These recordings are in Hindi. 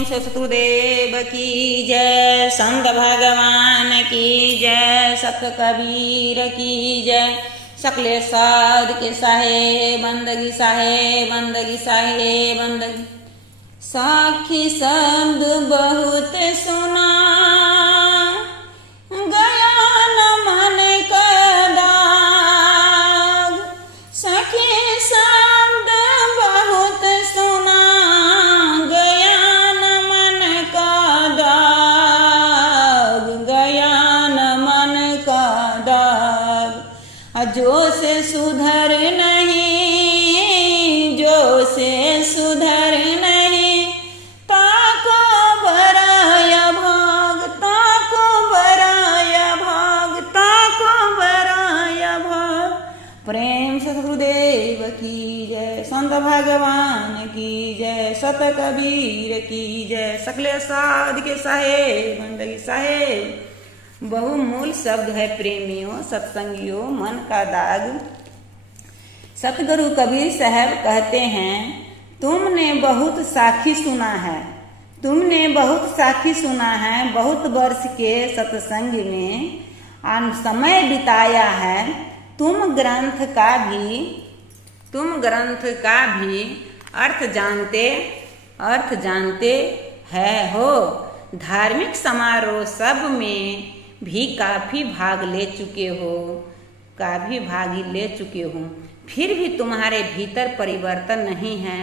प्रेम से सतगुरुदेव की जय, संत भगवान की जय, सत कबीर की जय। सकले साध के साहे बंदगी साहे बंदगी साहे बंदगी। साखी शब्द बहुत सुना गया न मन का दाग। सखी शब्द बहुत सुना गया न मन का दाग, गया न मन का दाग। जो से सुधर नहीं, जो से सुधर नहीं, ताको बराया भाग, ताको बराया भाग, ताको बराया भाग। प्रेम से गुरुदेव की जय, संत भगवान की जय, सत कबीर की जय। सकले साध के साहे बंदगी साहे। बहुमूल शब्द है प्रेमियों सत्संगियों मन का दाग। सतगुरु कबीर साहब कहते हैं, तुमने बहुत साखी सुना है, तुमने बहुत साखी सुना है, बहुत वर्ष के सत्संग में समय बिताया है। तुम ग्रंथ का भी अर्थ जानते है हो। धार्मिक समारोह सब में भी काफी भाग ले चुके हो, फिर भी तुम्हारे भीतर परिवर्तन नहीं है।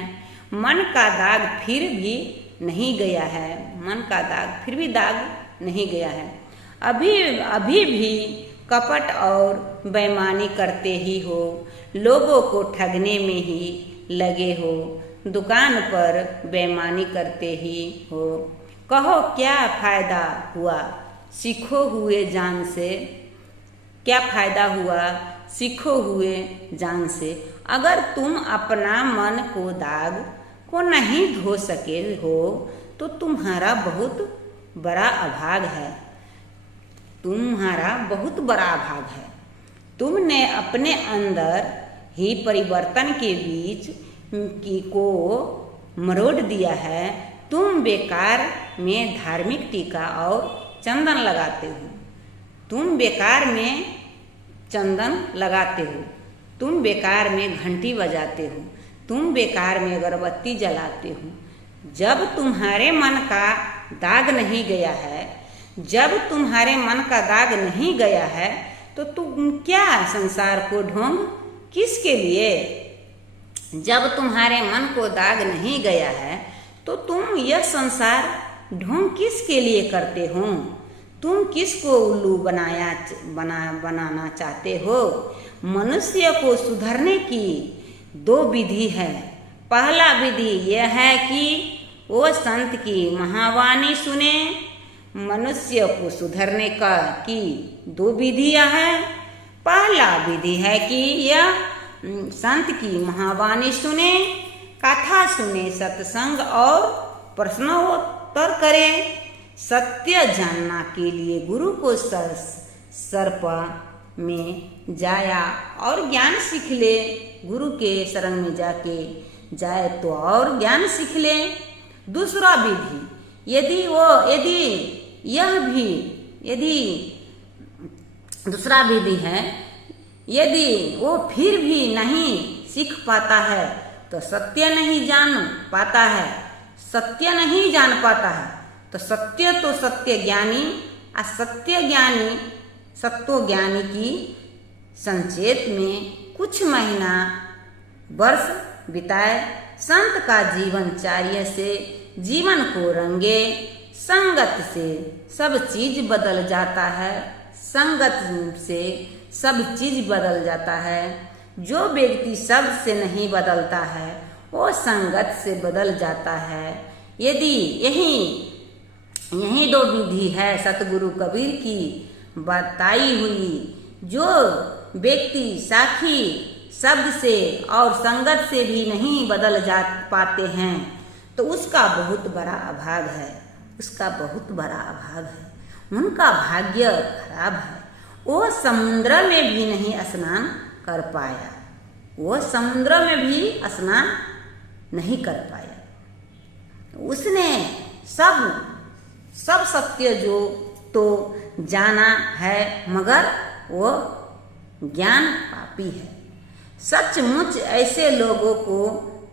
मन का दाग फिर भी नहीं गया है, मन का दाग फिर भी दाग नहीं गया है। अभी भी कपट और बेईमानी करते ही हो, लोगों को ठगने में ही लगे हो, दुकान पर बेईमानी करते ही हो। कहो क्या फायदा हुआ सीखो हुए जान से, क्या फायदा हुआ सीखो हुए जान से। अगर तुम अपना मन को दाग को नहीं धो सके हो तो तुम्हारा बहुत बड़ा अभाग है, तुम्हारा बहुत बड़ा अभाग है। तुमने अपने अंदर ही परिवर्तन के बीज को मरोड़ दिया है। तुम बेकार में धार्मिक टीका और चंदन लगाते हो, तुम बेकार में चंदन लगाते हो, तुम बेकार में घंटी बजाते हो, तुम बेकार में अगरबत्ती जलाते हो। जब तुम्हारे मन का दाग नहीं गया है, जब तुम्हारे मन का दाग नहीं गया है तो तुम क्या संसार को ढोंग किसके लिए। जब तुम्हारे मन को दाग नहीं गया है तो तुम यह संसार ढोंग किसके लिए करते हो। तुम किसको उल्लू बनाना चाहते हो। मनुष्य को सुधरने की दो विधि है। पहला विधि यह है कि वो संत की महावाणी सुने। मनुष्य को सुधरने की दो विधियां हैं। पहला विधि है कि यह संत की महावाणी सुने, कथा सुने, सत्संग और प्रश्नोत्तर करे। सत्य जानना के लिए गुरु को सर्प में जाया और ज्ञान सीख ले। गुरु के शरण में जाए तो और ज्ञान सीख ले। दूसरा विधि, दूसरा विधि है, यदि वो फिर भी नहीं सीख पाता है तो सत्य नहीं जान पाता है, सत्य नहीं जान पाता है तो सत्य ज्ञानी असत्य ज्ञानी सत्व ज्ञानी की संचेत में कुछ महीना वर्ष बिताए। संत का जीवनचर्या से जीवन को रंगे। संगत से सब चीज बदल जाता है, संगत से सब चीज बदल जाता है। जो व्यक्ति सब से नहीं बदलता है वो संगत से बदल जाता है। यदि यही दो विधि है सतगुरु कबीर की बताई हुई। जो व्यक्ति साखी शब्द से और संगत से भी नहीं बदल जा पाते हैं तो उसका बहुत बड़ा अभाग है, उसका बहुत बड़ा अभाग है। उनका भाग्य खराब है। वो समुद्र में भी नहीं स्नान कर पाया, वो समुद्र में भी स्नान नहीं कर पाया। उसने सब सत्य जो तो जाना है, मगर वो ज्ञान पापी है। सचमुच ऐसे लोगों को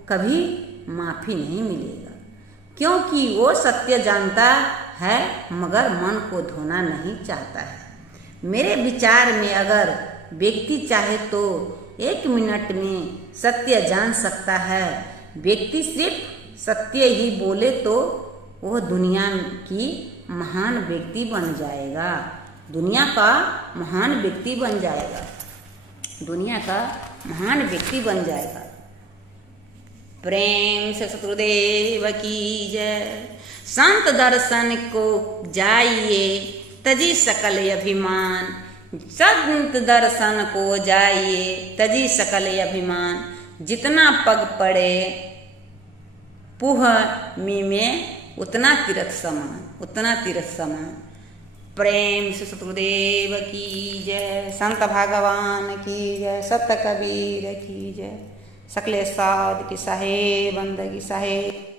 कभी माफ़ी नहीं मिलेगा, क्योंकि वो सत्य जानता है मगर मन को धोना नहीं चाहता है। मेरे विचार में अगर व्यक्ति चाहे तो 1 मिनट में सत्य जान सकता है। व्यक्ति सिर्फ सत्य ही बोले तो वह दुनिया की महान व्यक्ति बन जाएगा, दुनिया का महान व्यक्ति बन जाएगा, दुनिया का महान व्यक्ति बन जाएगा। प्रेम से सतगुरुदेव की जय। संत दर्शन को जाइए तजी सकल अभिमान, संत दर्शन को जाइए तजी सकल अभिमान। जितना पग पड़े पुह मी में उतना तीर्थ समान, उतना तीर्थ समान। प्रेम से सतगुरुदेव की जय। संत भगवान की जय। सत कबीर की जय। सकले साध की साहेब बंदगी साहेब।